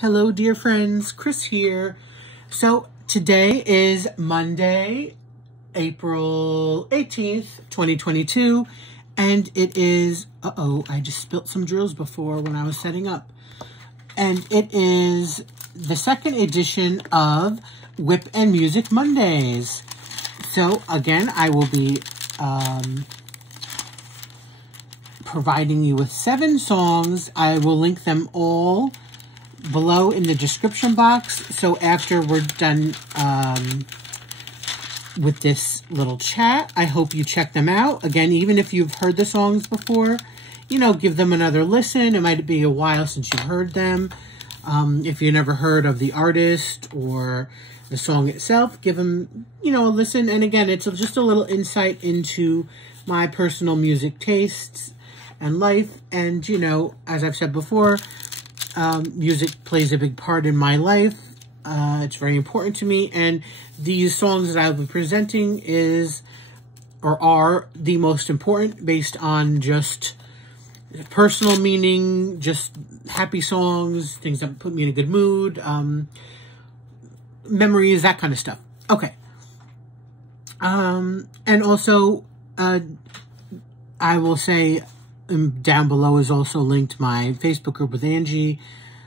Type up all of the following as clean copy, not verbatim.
Hello, dear friends. Chris here. So today is Monday, April 18th, 2022, and it is, I just spilt some drills before when I was setting up. And it is the second edition of WIP Music Mondays. So again, I will be providing you with 7 songs. I will link them all below in the description box. So after we're done with this little chat, I hope you check them out. Again, even if you've heard the songs before, you know, give them another listen. It might be a while since you've heard them. If you never heard of the artist or the song itself, give them, you know, a listen. And again, it's just a little insight into my personal music tastes and life. And, you know, as I've said before, music plays a big part in my life. It's very important to me. And these songs that I'll be presenting are the most important based on just personal meaning, just happy songs, things that put me in a good mood, memories, that kind of stuff. Okay. And also, I will say down below is also linked my Facebook group with Angie,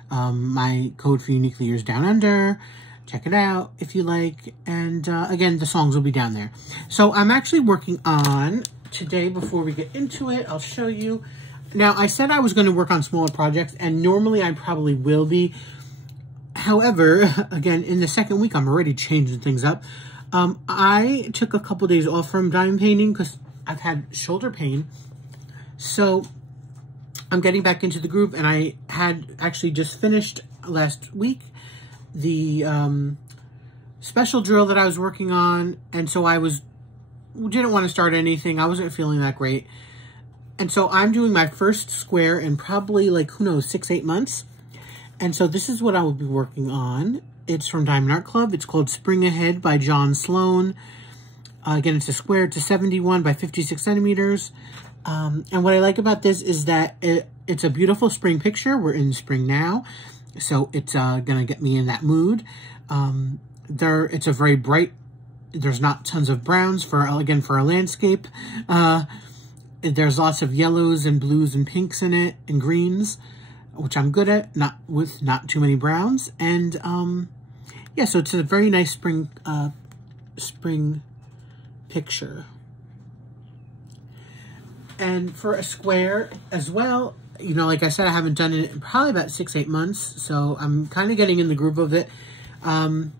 my code for Uniquely Yours Down Under. Check it out if you like. And again, the songs will be down there. So I'm actually working on today, before we get into it, I'll show you. Now, I said I was going to work on smaller projects, and normally I probably will be. However, again, in the second week, I'm already changing things up. I took a couple days off from diamond painting because I've had shoulder pain. So I'm getting back into the groove, and I had actually just finished last week the special drill that I was working on, and so didn't want to start anything. I wasn't feeling that great. And so I'm doing my first square in probably, like, who knows, 6-8 months. And so this is what I will be working on. It's from Diamond Art Club. It's called Spring Ahead by Sloan. Again, it's a square. It's a 71 by 56 centimeters. And what I like about this is that it's a beautiful spring picture. We're in spring now, so it's going to get me in that mood. It's a very bright, there's not tons of browns for a landscape. There's lots of yellows and blues and pinks in it, and greens, which I'm good at, not too many browns. And yeah, so it's a very nice spring picture. And for a square as well, you know, like I said, I haven't done it in probably about 6-8 months, so I'm kind of getting in the groove of it. Oh,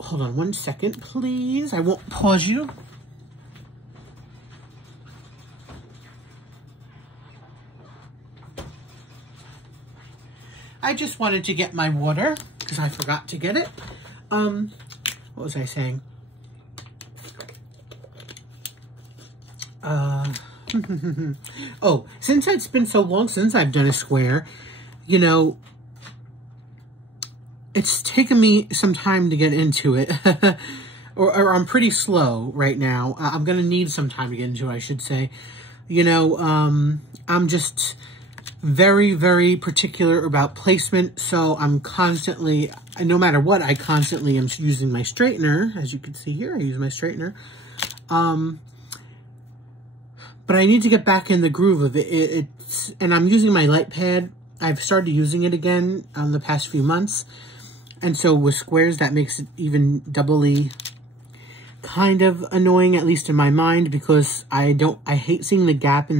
hold on 1 second, please. I won't pause you. I just wanted to get my water because I forgot to get it. What was I saying? Oh, since it's been so long since I've done a square, you know, it's taken me some time to get into it. or I'm pretty slow right now. I'm going to need some time to get into it, I should say. You know, I'm just very, very particular about placement. So I'm constantly, no matter what, I constantly am using my straightener. As you can see here, I use my straightener. But I need to get back in the groove of it. And I'm using my light pad. I've started using it again the past few months. And so with squares, that makes it even doubly kind of annoying, at least in my mind, because I hate seeing the gap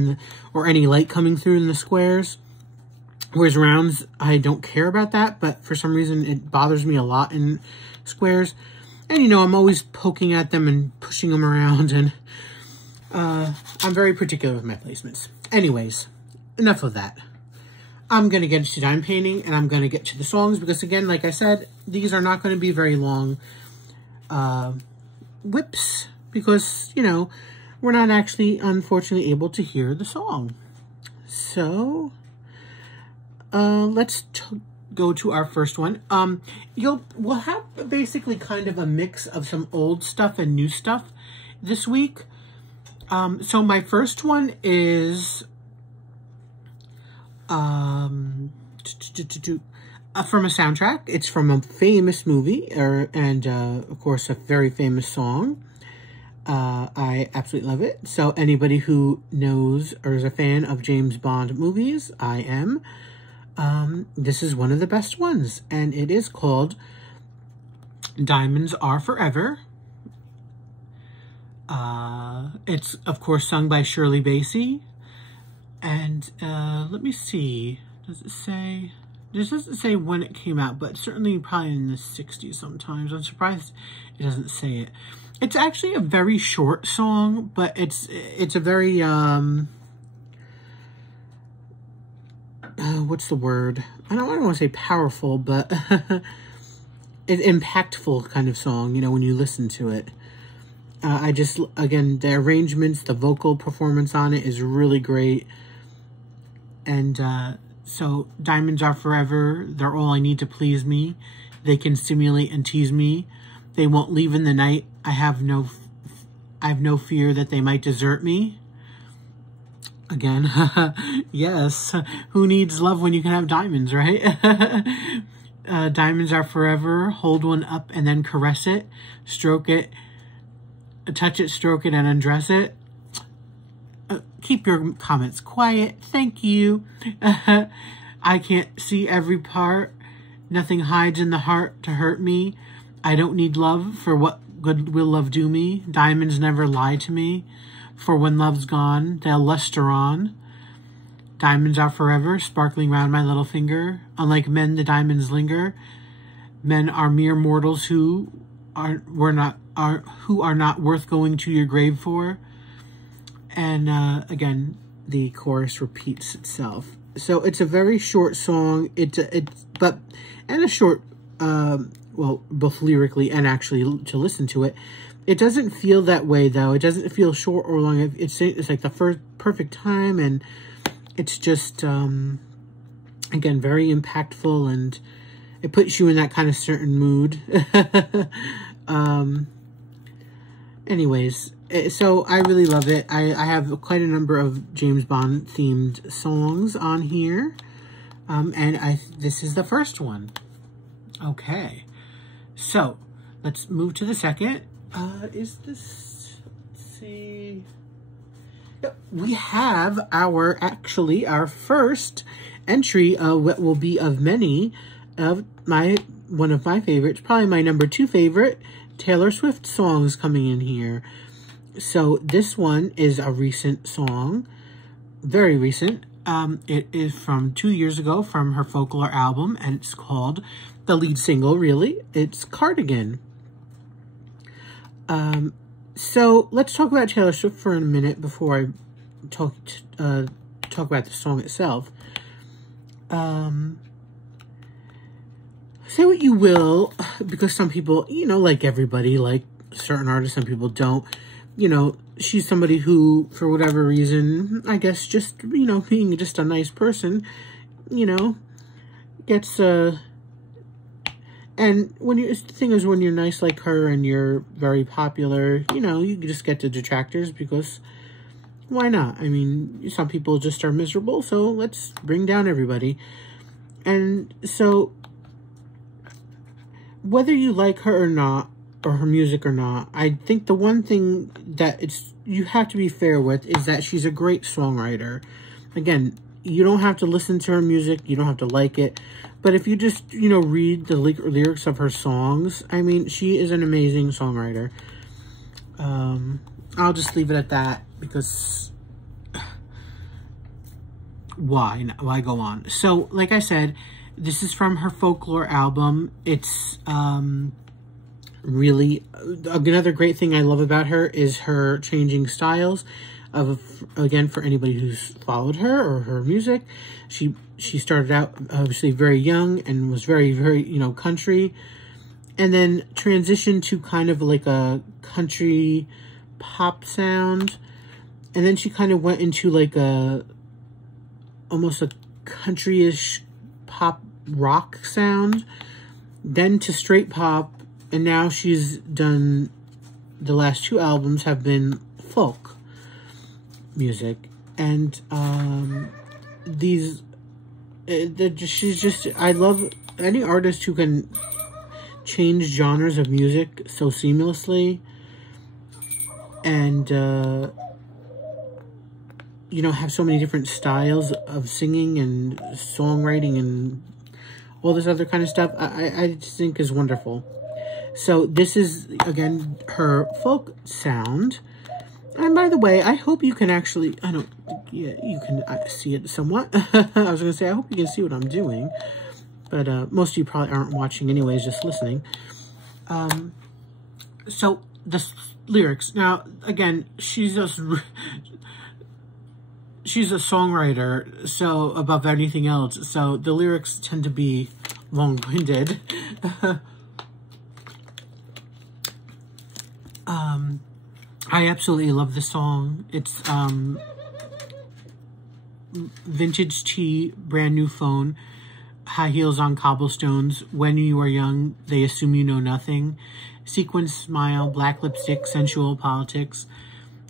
or any light coming through in the squares. Whereas rounds, I don't care about that, but for some reason it bothers me a lot in squares. And you know, I'm always poking at them and pushing them around, and I'm very particular with my placements. Anyways, enough of that. I'm going to get into diamond painting, and I'm going to get to the songs, because again, like I said, these are not going to be very long whips, because, you know, we're not actually, unfortunately, able to hear the song. So, let's go to our first one. We'll have basically kind of a mix of some old stuff and new stuff this week. So my first one is from a soundtrack. It's from a famous movie, and of course a very famous song. I absolutely love it. So anybody who knows or is a fan of James Bond movies, I am. This is one of the best ones, and it is called Diamonds Are Forever. It's, of course, sung by Shirley Bassey. And let me see. Does it say? This doesn't say when it came out, but certainly probably in the 60s sometimes. I'm surprised it doesn't say it. It's actually a very short song, but it's a very, what's the word? I don't want to say powerful, but impactful kind of song, you know, when you listen to it. Again, the arrangements, the vocal performance on it is really great. And so, diamonds are forever. They're all I need to please me. They can stimulate and tease me. They won't leave in the night. I have no fear that they might desert me. Again, yes. Who needs love when you can have diamonds, right? Diamonds are forever. Hold one up and then caress it. Stroke it. Touch it, stroke it, and undress it. Keep your comments quiet. Thank you. I can't see every part. Nothing hides in the heart to hurt me. I don't need love, for what good will love do me? Diamonds never lie to me, for when love's gone, they'll luster on. Diamonds are forever, sparkling round my little finger. Unlike men, the diamonds linger. Men are mere mortals who are not worth going to your grave for. And again, the chorus repeats itself. So it's a very short song. And a short, well, both lyrically and actually to listen to it. It doesn't feel that way though. It doesn't feel short or long. It's like the first perfect time, and it's just again very impactful, and it puts you in that kind of certain mood. Anyways, so I really love it. I have quite a number of James Bond themed songs on here. And this is the first one. Okay. So, let's move to the second. Is this, let's see. Yep, we have our first entry of what will be of many of one of my favorites, probably my number 2 favorite, Taylor Swift songs coming in here. So this one is a recent song, very recent. It is from 2 years ago from her Folklore album, and it's called, the lead single really, it's Cardigan. So let's talk about Taylor Swift for a minute before I talk about the song itself. Say what you will, because some people, you know, like everybody, like certain artists, some people don't. You know, she's somebody who, for whatever reason, I guess just, you know, being just a nice person, you know, gets, and the thing is, when you're nice like her and you're very popular, you know, you just get the detractors, because why not? I mean, some people just are miserable, so let's bring down everybody. And so, whether you like her or not, or her music or not, I think the one thing that you have to be fair with is that she's a great songwriter. Again, you don't have to listen to her music, you don't have to like it, but if you just, you know, read the lyrics of her songs, I mean, she is an amazing songwriter. I'll just leave it at that, because why go on? So, like I said, this is from her Folklore album. It's really, another great thing I love about her is her changing styles. Again, for anybody who's followed her or her music, she started out obviously very young and was very, very, you know, country, and then transitioned to kind of like a country pop sound, and then she kind of went into like almost a country-ish pop rock sound, then to straight pop, and now she's done, the last 2 albums have been folk music. And these she's just, I love any artist who can change genres of music so seamlessly. And, you know, have so many different styles of singing and songwriting and all this other kind of stuff. I just think is wonderful. So this is, again, her folk sound. And by the way, I hope you can actually, yeah, you can see it somewhat. I was going to say, I hope you can see what I'm doing. But most of you probably aren't watching anyways, just listening. So the lyrics. Now, again, she's a songwriter, so above anything else. So the lyrics tend to be long-winded. I absolutely love this song. It's vintage tea, brand new phone, high heels on cobblestones. When you are young, they assume you know nothing. Sequin smile, black lipstick, sensual politics.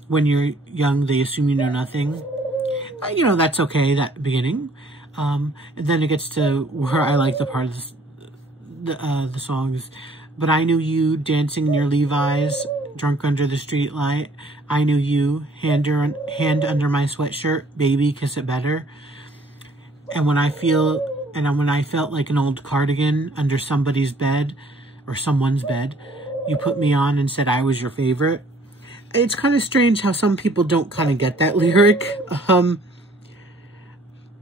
When you're young, they assume you know nothing. You know, that's okay, that beginning. And then it gets to where I like the part of the songs. But I knew you dancing in your Levi's, drunk under the street light. I knew you, hand under my sweatshirt, baby, kiss it better. And when I felt like an old cardigan under somebody's bed, or someone's bed, you put me on and said I was your favorite. It's kind of strange how some people don't kind of get that lyric.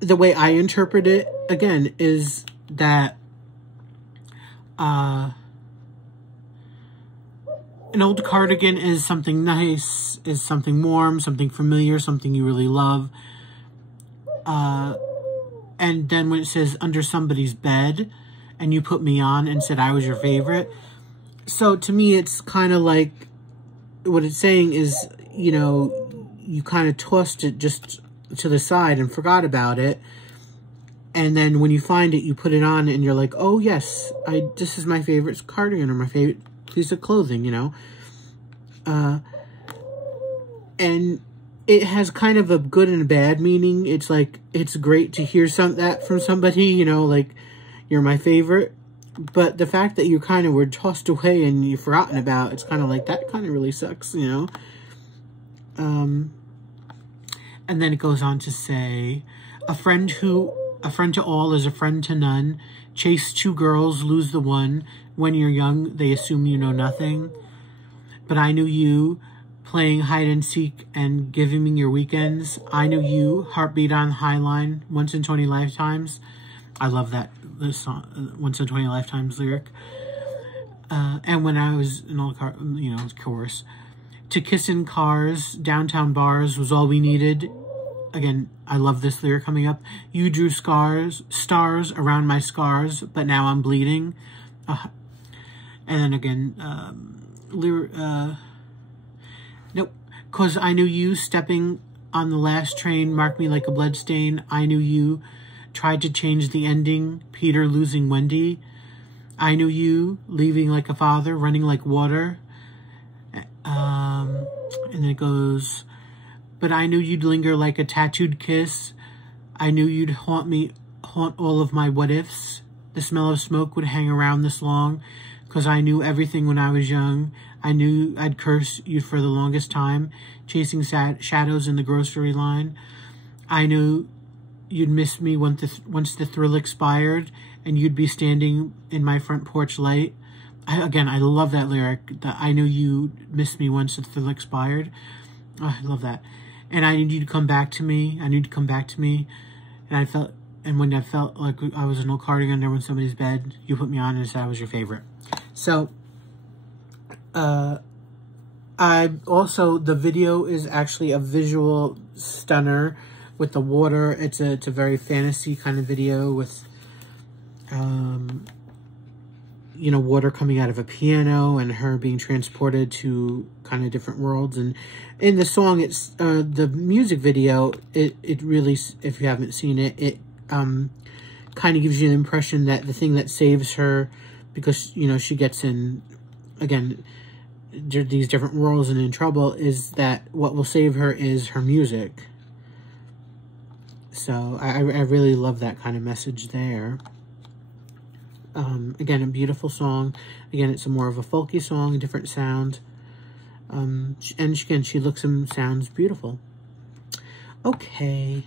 The way I interpret it, again, is that an old cardigan is something nice, is something warm, something familiar, something you really love. And then when it says under somebody's bed and you put me on and said I was your favorite. So to me, it's kind of like what it's saying is, you know, you kind of tossed it just to the side and forgot about it. And then when you find it, you put it on and you're like, oh yes, this is my favorite cardigan or my favorite piece of clothing, you know. And it has kind of a good and a bad meaning. It's like, it's great to hear that from somebody, you know, like, you're my favorite. But the fact that you kind of were tossed away and you've forgotten about, it's kind of like, that kind of really sucks, you know. And then it goes on to say, a friend to all is a friend to none. Chase two girls, lose the one. When you're young, they assume you know nothing. But I knew you, playing hide and seek and giving me your weekends. I knew you, heartbeat on the high line, once in 20 lifetimes. I love that song, once in 20 lifetimes lyric. And when I was in all car, you know, chorus. To kiss in cars, downtown bars was all we needed. Again, I love this lyric coming up. You drew stars around my scars, but now I'm bleeding. And then again, nope. 'Cause I knew you stepping on the last train, marked me like a bloodstain. I knew you tried to change the ending, Peter losing Wendy. I knew you leaving like a father, running like water. And then it goes, but I knew you'd linger like a tattooed kiss. I knew you'd haunt all of my what ifs. The smell of smoke would hang around this long, 'cause I knew everything when I was young. I knew I'd curse you for the longest time, chasing shadows in the grocery line. I knew you'd miss me once the thrill expired, and you'd be standing in my front porch light. I love that lyric. That I knew you'd miss me once the thrill expired. Oh, I love that. And I need you to come back to me. I need to come back to me. And when I felt like I was an old cardigan under somebody's bed, you put me on and said I was your favorite. So, the video is actually a visual stunner with the water. It's a very fantasy kind of video with, you know, water coming out of a piano and her being transported to kind of different worlds. And in the song, it's, the music video, it really, if you haven't seen it, it kind of gives you the impression that the thing that saves her, because, you know, she gets in, again, these different worlds and in trouble, is that what will save her is her music. So I really love that kind of message there. Again, a beautiful song. Again, it's more of a folky song, a different sound. And again, she looks and sounds beautiful. Okay,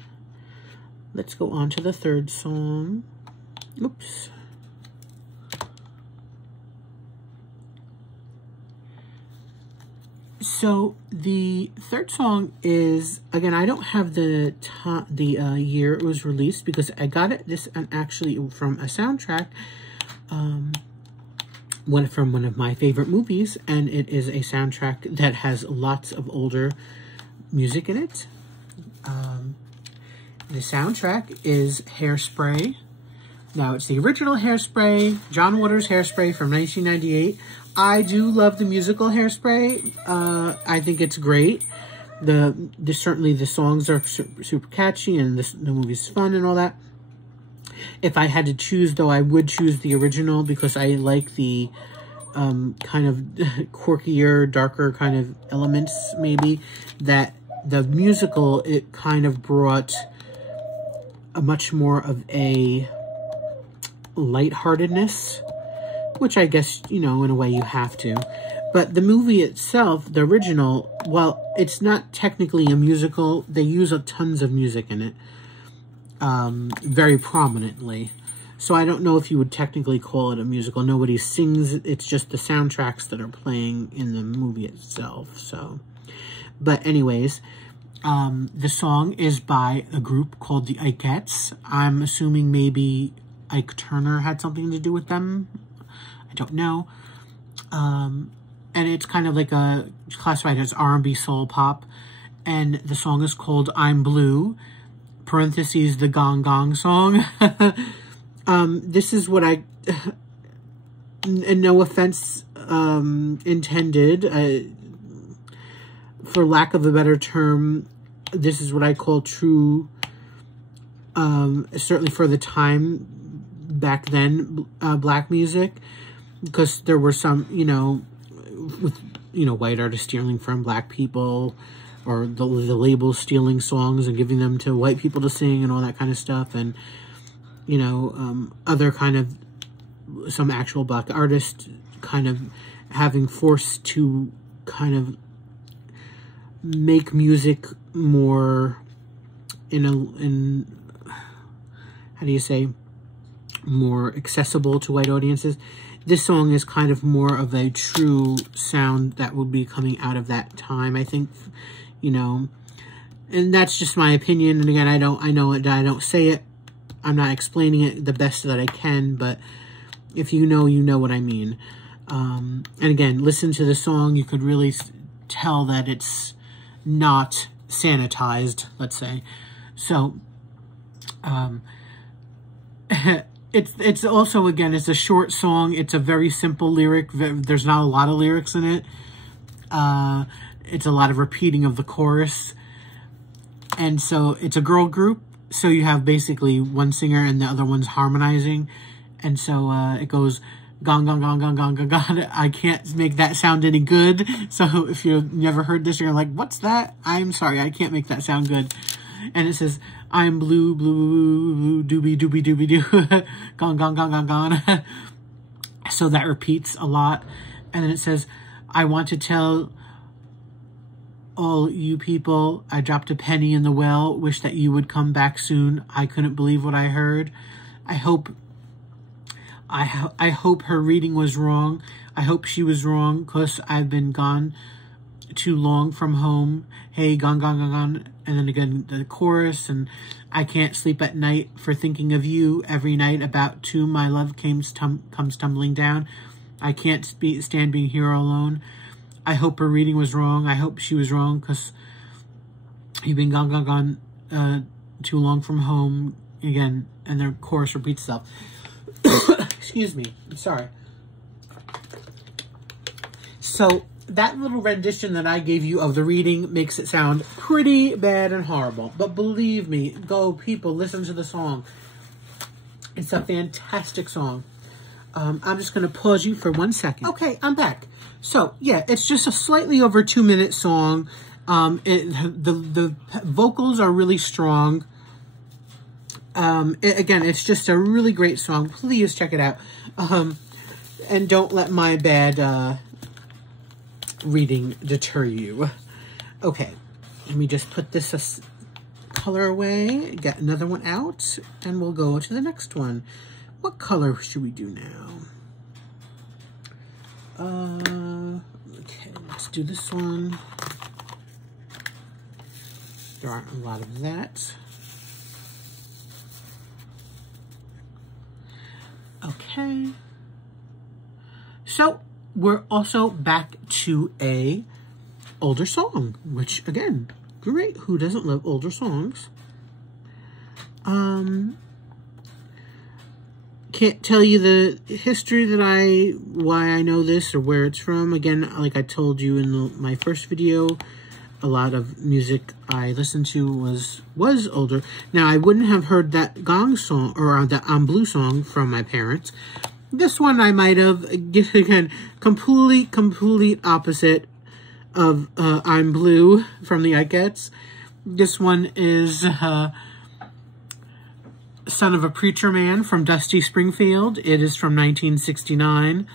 let's go on to the third song. Oops. So the third song is, again, I don't have the year it was released because I got this actually from a soundtrack, from one of my favorite movies, and it is a soundtrack that has lots of older music in it. The soundtrack is Hairspray. Now, it's the original Hairspray, John Waters' Hairspray from 1998. I do love the musical Hairspray. I think it's great. Certainly the songs are super catchy, and the movie's fun and all that. If I had to choose, though, I would choose the original because I like the kind of quirkier, darker kind of elements, maybe, that the musical, it kind of brought a much more of a lightheartedness, which I guess, you know, in a way you have to. But the movie itself, the original, while it's not technically a musical, they use tons of music in it, very prominently. So I don't know if you would technically call it a musical. Nobody sings. It's just the soundtracks that are playing in the movie itself. So, but anyways, the song is by a group called the Ikettes. I'm assuming maybe Ike Turner had something to do with them. I don't know. And it's kind of like classified as R&B soul pop. And the song is called I'm Blue, parentheses, the Gong Gong song. This is what and no offense intended, for lack of a better term, this is what I call true, certainly for the time back then, black music, because there were some, white artists stealing from black people, or the labels stealing songs and giving them to white people to sing and all that kind of stuff, and, other kind of, some actual black artists kind of having forced to kind of make music more how do you say, more accessible to white audiences. This song is kind of more of a true sound that would be coming out of that time, I think, and that's just my opinion. And again, I don't say it. I'm not explaining it the best that I can, but if you know what I mean. And again, listen to the song. You could really tell that it's not sanitized, let's say. So, it's also, again, it's a short song. It's a very simple lyric. There's not a lot of lyrics in it. It's a lot of repeating of the chorus. And so it's a girl group. So you have basically one singer and the other one's harmonizing. And so it goes gong, gong, gong, gong, gong, gong, gong. I can't make that sound any good. So if you've never heard this, you're like, what's that? I'm sorry, I can't make that sound good. And it says, I'm blue, blue, blue, doobie, doobie, doobie, doo. Gong, gong, gong, gong, gong. So that repeats a lot. And then it says, I want to tell all you people, I dropped a penny in the well. Wish that you would come back soon. I couldn't believe what I heard. I hope her reading was wrong. I hope she was wrong, 'cause I've been gone too long from home. Hey, gone, gone, gone, gone. And then again, the chorus, and I can't sleep at night for thinking of you. Every night about 2, my love comes tumbling down. I can't stand being here alone. I hope her reading was wrong. I hope she was wrong, 'cause you've been gone, gone, gone too long from home. Again, and the chorus repeats itself. Excuse me. I'm sorry. So that little rendition that I gave you of the reading makes it sound pretty bad and horrible. But believe me, go people, listen to the song. It's a fantastic song. I'm just going to pause you for 1 second. Okay, I'm back. So, yeah, it's just a slightly over 2-minute song. The vocals are really strong. Again, it's just a really great song. Please check it out. And don't let my bad reading deter you. Okay, let me just put this color away, get another one out, and we'll go to the next one. What color should we do now? Okay, let's do this one. There aren't a lot of that. Okay. So we're also back to a older song, which again, great. Who doesn't love older songs? Can't tell you the history why I know this or where it's from. Again, like I told you in my first video, a lot of music I listened to was older. Now, I wouldn't have heard that Gong song or that I'm Blue song from my parents. This one I might have, again, complete opposite of I'm Blue from the Ikettes. This one is Son of a Preacher Man from Dusty Springfield. It is from 1969.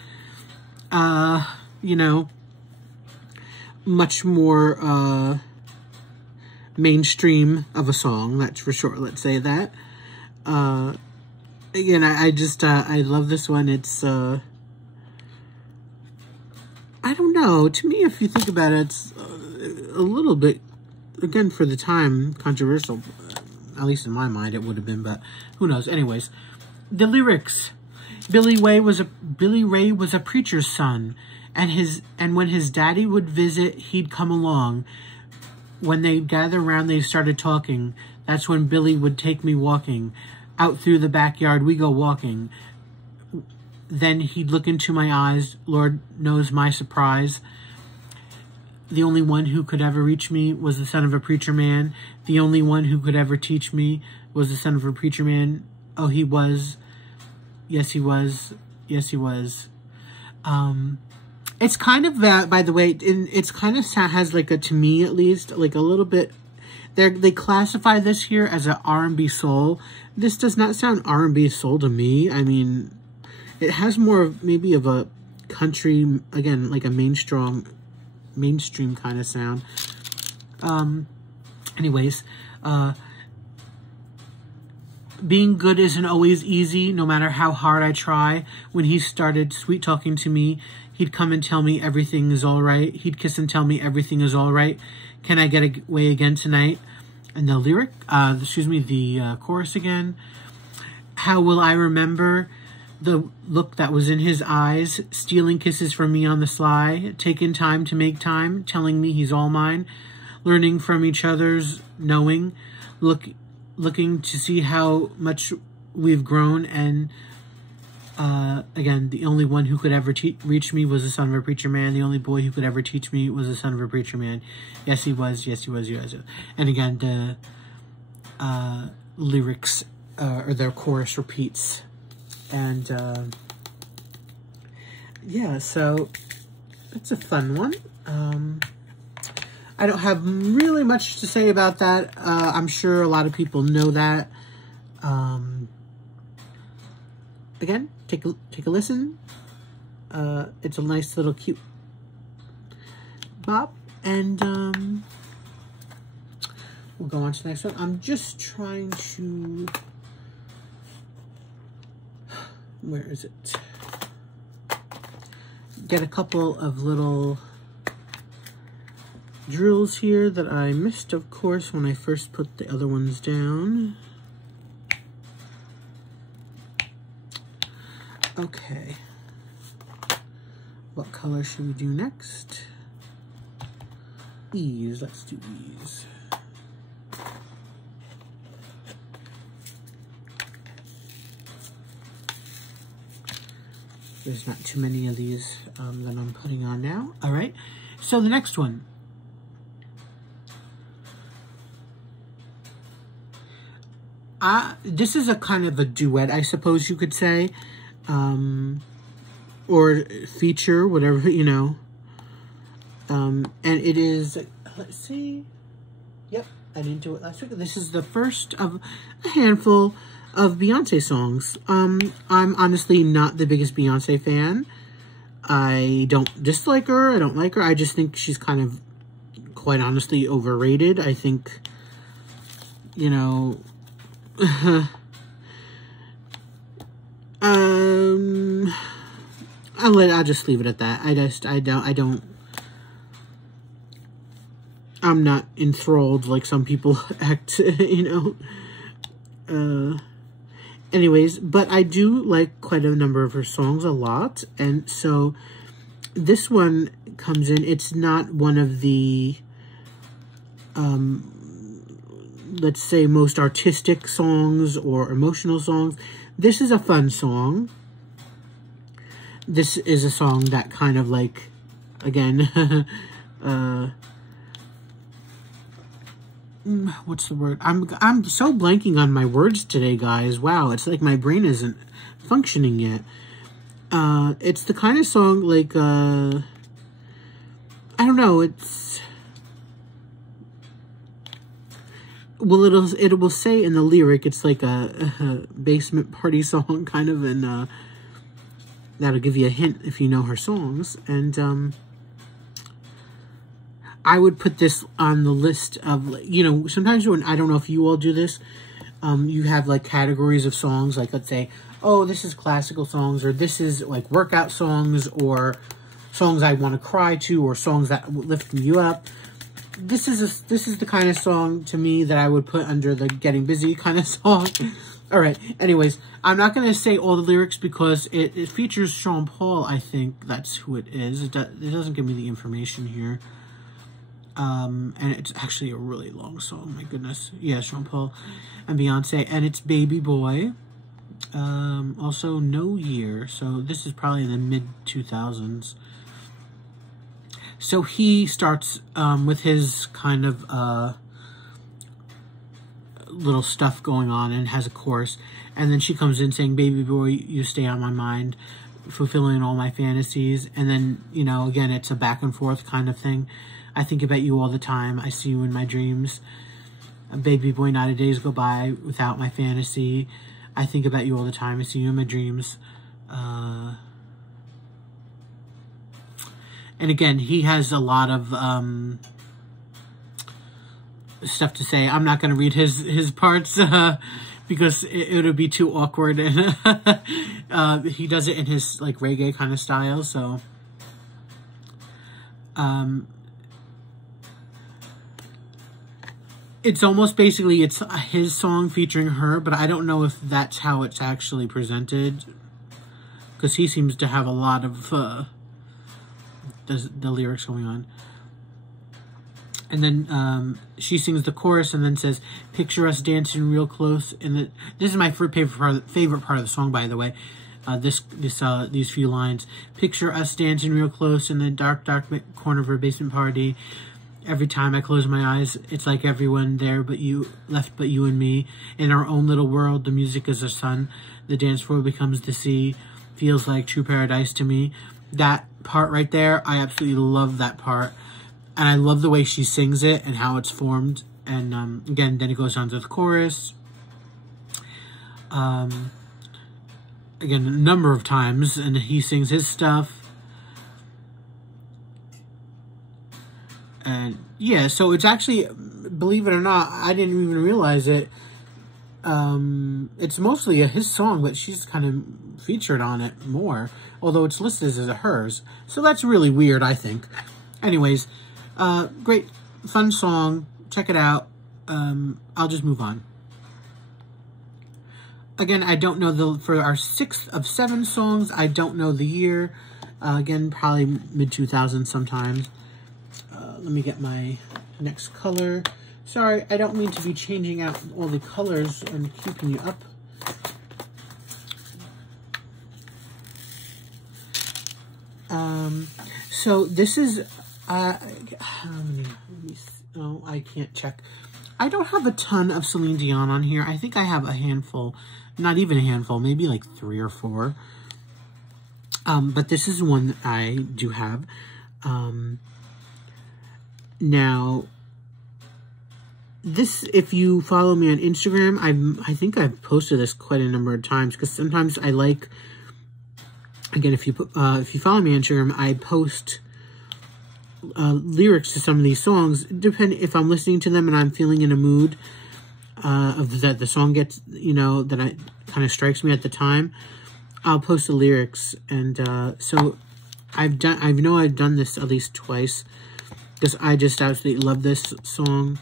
You know, much more mainstream of a song, that's for sure. Let's say that. Again, I just, I love this one. It's, I don't know. To me, if you think about it, it's a little bit, again, for the time, controversial. At least in my mind, it would have been, but who knows? Anyways, the lyrics. Billy Ray was a preacher's son, and when his daddy would visit, he'd come along. When they'd gather around, they started talking. That's when Billy would take me walking. Out through the backyard, we go walking. Then he'd look into my eyes. Lord knows my surprise. The only one who could ever reach me was the son of a preacher man. The only one who could ever teach me was the son of a preacher man. Oh, he was. Yes, he was. Yes, he was. It's kind of that, by the way, it's kind of has like a, to me at least, like a little bit, they classify this here as an R&B soul. This does not sound R&B soul to me. I mean, it has more of maybe of a country, again, like a mainstream kind of sound. Anyways, being good isn't always easy, no matter how hard I try. When he started sweet talking to me, he'd come and tell me everything is all right. He'd kiss and tell me everything is all right. Can I get away again tonight? And the lyric, the chorus again. How will I remember the look that was in his eyes, stealing kisses from me on the sly, taking time to make time, telling me he's all mine, learning from each other's knowing, looking to see how much we've grown, and again, the only one who could ever reach me was the son of a preacher man. The only boy who could ever teach me was the son of a preacher man. Yes, he was. Yes, he was. Yes. And again, the lyrics or their chorus repeats. And yeah, so it's a fun one. I don't have really much to say about that. I'm sure a lot of people know that. Again, take a listen. It's a nice little cute bop, and we'll go on to the next one. I'm just trying to, where is it? Get a couple of little drills here that I missed, of course, when I first put the other ones down. Okay, what color should we do next? Ease, let's do ease. There's not too many of these that I'm putting on now. All right, so the next one. This is a kind of a duet, I suppose you could say. Or feature, whatever, you know. And it is, let's see. Yep, I didn't do it last week. This is the first of a handful of Beyonce songs. I'm honestly not the biggest Beyonce fan. I don't dislike her. I don't like her. I just think she's kind of, quite honestly, overrated. I think, you know, I'll just leave it at that. I'm not enthralled like some people act, you know. Anyways, but I do like quite a number of her songs a lot. And so this one comes in. It's not one of the, let's say, most artistic songs or emotional songs. This is a fun song. This is a song that kind of like, again, what's the word? I'm so blanking on my words today, guys. Wow, it's like my brain isn't functioning yet. It's the kind of song like, I don't know, it's, well, it will say in the lyric, it's like a basement party song, kind of, and that'll give you a hint if you know her songs. And I would put this on the list of, you know, sometimes when, I don't know if you all do this, you have like categories of songs, like let's say, oh, this is classical songs, or this is like workout songs, or songs I want to cry to, or songs that lift me up. This is the kind of song to me that I would put under the getting busy kind of song. All right. Anyways, I'm not going to say all the lyrics because it features Sean Paul. I think that's who it is. It doesn't give me the information here. And it's actually a really long song. My goodness. Yeah, Sean Paul and Beyonce, and it's Baby Boy. Also No Year. So this is probably in the mid 2000s. So he starts with his kind of little stuff going on and has a chorus. And then she comes in saying, baby boy, you stay on my mind, fulfilling all my fantasies. And then, you know, again, it's a back and forth kind of thing. I think about you all the time. I see you in my dreams. Baby boy, not a days go by without my fantasy. I think about you all the time. I see you in my dreams. And again, he has a lot of stuff to say. I'm not going to read his parts because it would be too awkward. And he does it in his like reggae kind of style. So it's almost basically it's his song featuring her, but I don't know if that's how it's actually presented, because he seems to have a lot of the lyrics going on. And then she sings the chorus and then says, picture us dancing real close. And this is my favorite part of the song, by the way. These few lines. Picture us dancing real close in the dark, dark corner of our basement party. Every time I close my eyes, it's like everyone there but you, left but you and me. In our own little world, the music is the sun. The dance floor becomes the sea. Feels like true paradise to me. That part right there, I absolutely love that part. And I love the way she sings it and how it's formed. And again, then it goes on to the chorus. Again, a number of times. And he sings his stuff. And yeah, so it's actually, believe it or not, I didn't even realize it. It's mostly his song, but she's kind of featured on it more. Although it's listed as hers. So that's really weird, I think. Anyways, great, fun song. Check it out. I'll just move on. Again, I don't know for our 6th of 7 songs, I don't know the year. Again, probably mid-2000s sometimes. Let me get my next color. Sorry, I don't mean to be changing out all the colors and keeping you up. So this is, how many, oh, I can't check. I don't have a ton of Celine Dion on here. I think I have a handful, not even a handful, maybe like 3 or 4. But this is one that I do have. Now, this, if you follow me on Instagram, I think I've posted this quite a number of times, because sometimes I like, again, if you follow me on Instagram, I post lyrics to some of these songs, depending if I'm listening to them and I'm feeling in a mood of that the song gets, you know, that I kind of strikes me at the time, I'll post the lyrics. And so I know I've done this at least twice, because I just absolutely love this song.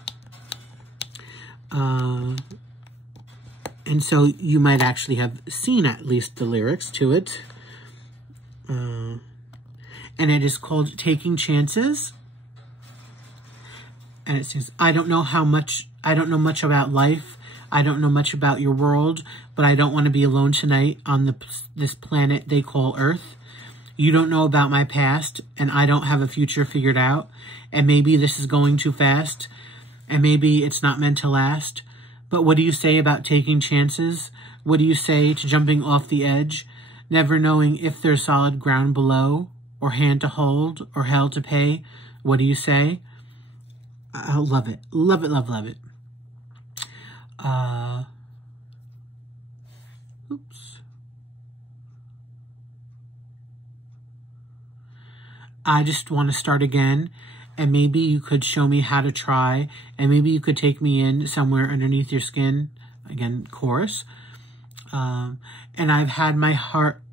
And so you might actually have seen at least the lyrics to it. And it is called Taking Chances. And it says, I don't know much about life. I don't know much about your world, but I don't want to be alone tonight on this planet they call Earth. You don't know about my past, and I don't have a future figured out. And maybe this is going too fast, and maybe it's not meant to last. But what do you say about taking chances? What do you say to jumping off the edge, never knowing if there's solid ground below, or hand to hold, or hell to pay? What do you say? I love it. Love it, love, love it. Oops. I just want to start again, and maybe you could show me how to try, and maybe you could take me in somewhere underneath your skin. Again, chorus. And I've had my heart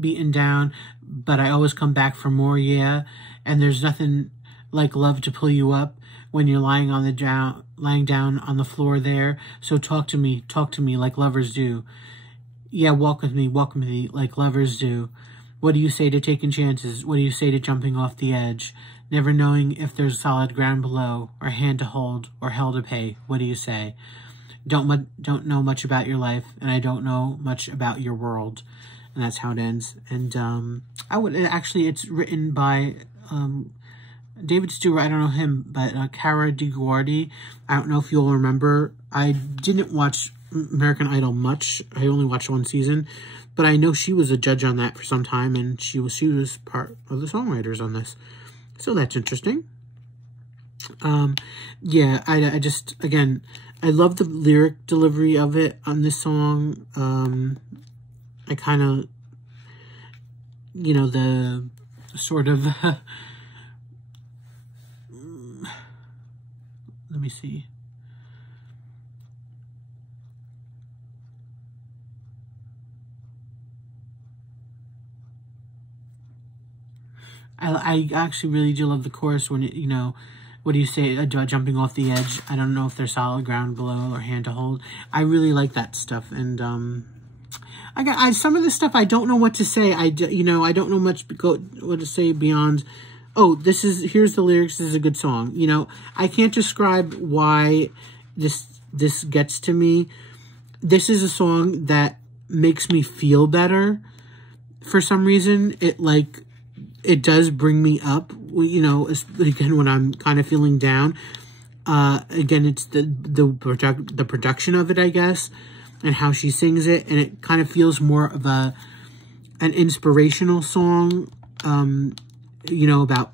beaten down, but I always come back for more, yeah. And there's nothing like love to pull you up when you're lying down on the floor there. So talk to me like lovers do. Yeah, walk with me like lovers do. What do you say to taking chances? What do you say to jumping off the edge, never knowing if there's solid ground below, or hand to hold, or hell to pay? What do you say? Don't know much about your life, and I don't know much about your world. And that's how it ends. And it's written by David Stewart. I don't know him, but Cara DiGuardi. I don't know if you'll remember. I didn't watch American Idol much. I only watched one season, but I know she was a judge on that for some time, and she was part of the songwriters on this. So that's interesting. Yeah, I just, again, I love the lyric delivery of it on this song. I kind of, you know, the sort of, let me see. I actually really do love the chorus when, you know, what do you say about jumping off the edge? I don't know if there's solid ground below or hand to hold. I really like that stuff. And I some of this stuff I don't know what to say. I don't know much what to say beyond, oh, here's the lyrics. This is a good song. You know, I can't describe why this gets to me. This is a song that makes me feel better. For some reason, it does bring me up, you know, again, when I'm kind of feeling down. Again, it's the production of it, I guess, and how she sings it, and it kind of feels more of an inspirational song, you know, about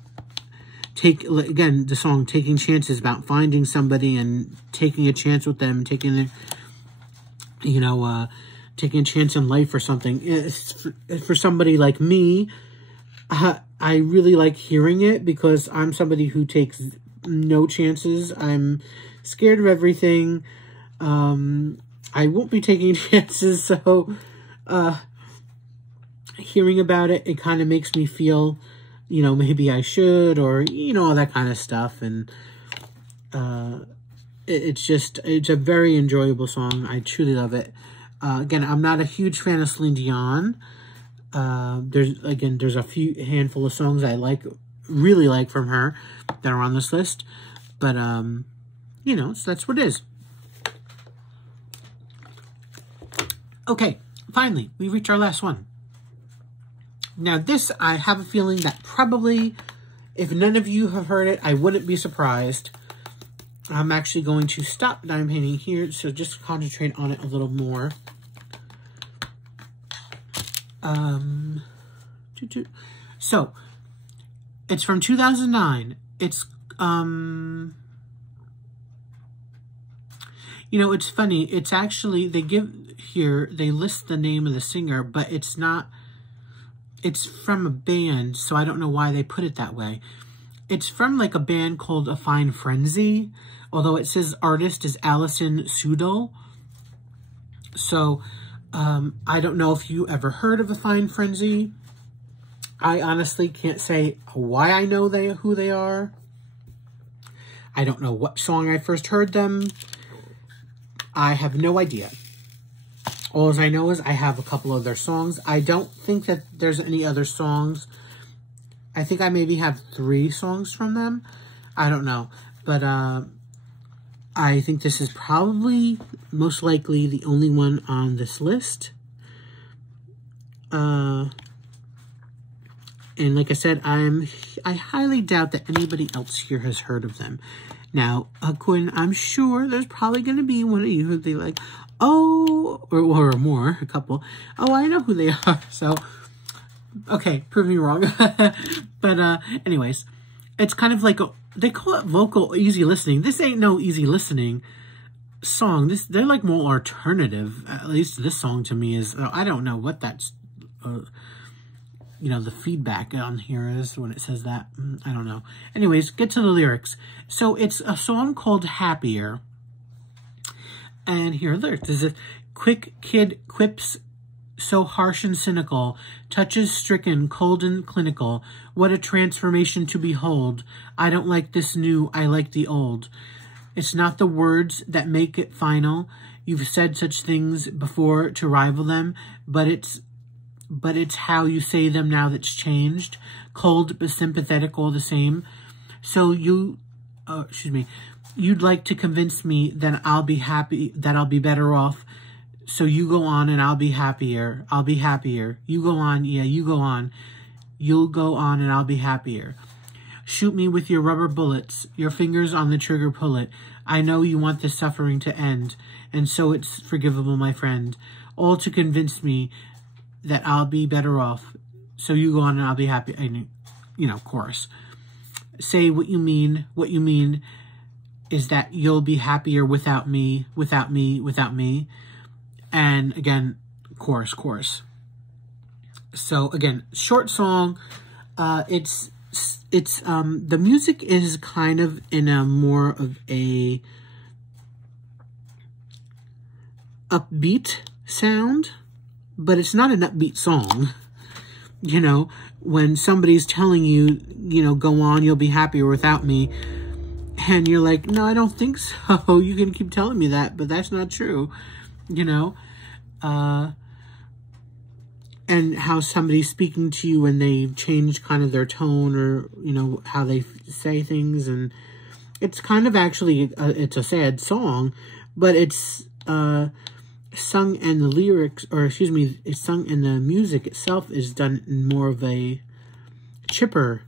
the song Taking Chances, about finding somebody and taking a chance with them, taking a chance in life or something. For somebody like me, I really like hearing it, because I'm somebody who takes no chances. I'm scared of everything. I won't be taking chances, so hearing about it, it kind of makes me feel, you know, maybe I should, or, you know, all that kind of stuff. And it's a very enjoyable song. I truly love it. Again, I'm not a huge fan of Celine Dion. There's a handful of songs I really like from her that are on this list, but, you know, so that's what it is. Okay, finally, we reach our last one. Now this, I have a feeling that probably, if none of you have heard it, I wouldn't be surprised. I'm actually going to stop dime painting here, so just concentrate on it a little more. So, it's from 2009. It's, You know, it's funny. It's actually, they list the name of the singer, but it's not, it's from a band, so I don't know why they put it that way. It's from like a band called A Fine Frenzy, although it says artist is Alison Sudol. So, I don't know if you ever heard of A Fine Frenzy. I honestly can't say why I know who they are. I don't know what song I first heard them. I have no idea. All I know is I have a couple of their songs. I don't think that there's any other songs. I think I maybe have 3 songs from them. I don't know. But I think this is probably, most likely, the only one on this list. And like I said, I highly doubt that anybody else here has heard of them. Now, Quinn, I'm sure there's probably going to be one of you who'd be like, oh, or more, a couple. Oh, I know who they are. So, okay, prove me wrong. But anyways, it's kind of like, they call it vocal easy listening. This ain't no easy listening song. They're like more alternative. At least this song to me is, I don't know what that's, you know, the feedback on here is when it says that. I don't know. Anyways, get to the lyrics. So it's a song called Happier. And here are the lyrics. There's a quick kid quips so harsh and cynical, touches stricken, cold and clinical. What a transformation to behold. I don't like this new, I like the old. It's not the words that make it final. You've said such things before to rival them, but it's how you say them now that's changed. Cold but sympathetic all the same. So you'd like to convince me that I'll be happy, that I'll be better off. So you go on and I'll be happier. I'll be happier. You go on, yeah, you go on. You'll go on and I'll be happier. Shoot me with your rubber bullets. Your fingers on the trigger, pull it. I know you want this suffering to end. And so it's forgivable, my friend. All to convince me that I'll be better off. So you go on and I'll be happy. And, you know, chorus. Say what you mean. What you mean is that you'll be happier without me, without me, without me. And again, chorus, chorus. So again, short song. The music is kind of in a more of a upbeat sound, but it's not an upbeat song. You know, when somebody's telling you, you know, go on, you'll be happier without me. And you're like, no, I don't think so. You can keep telling me that, but that's not true. You know, and how somebody's speaking to you when they've changed kind of their tone or, you know, how they say things. And it's kind of actually, it's a sad song, but it's sung and the lyrics, or excuse me, it's sung and the music itself is done in more of a chipper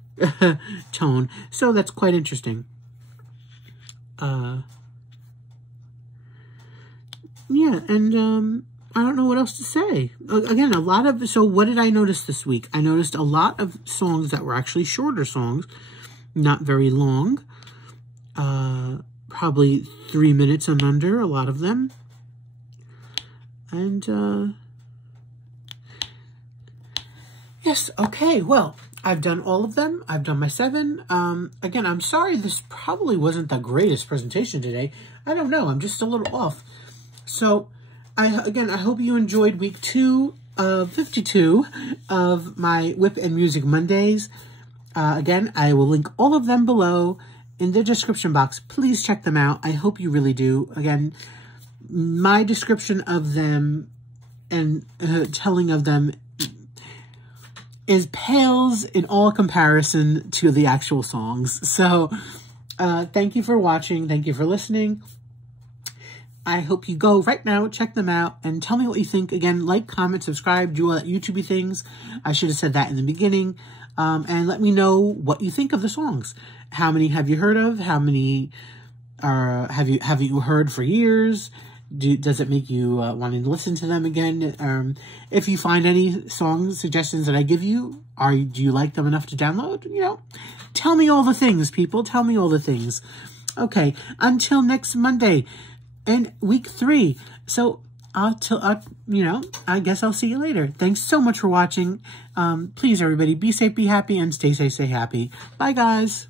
tone. So that's quite interesting. Yeah, and I don't know what else to say. Again, so what did I notice this week? I noticed a lot of songs that were actually shorter songs, not very long, probably 3 minutes and under, a lot of them. And, yes, okay, well, I've done all of them. I've done my 7. Again, I'm sorry this probably wasn't the greatest presentation today. I don't know, I'm just a little off. So, I hope you enjoyed week 2 of 52 of my WIP and Music Mondays. Again, I will link all of them below in the description box. Please check them out. I hope you really do. Again, my description of them and telling of them pales in all comparison to the actual songs. So, thank you for watching. Thank you for listening. I hope you go right now, check them out, and tell me what you think. Again, like, comment, subscribe, do all that YouTube-y things. I should have said that in the beginning. And let me know what you think of the songs. How many have you heard of? How many have you heard for years? Does it make you wanting to listen to them again? If you find any song suggestions that I give you, do you like them enough to download? You know, tell me all the things, people. Tell me all the things. Okay, until next Monday. in week 3. So I guess I'll see you later. Thanks so much for watching. Please, everybody, be safe, be happy, and stay safe, stay happy. Bye, guys.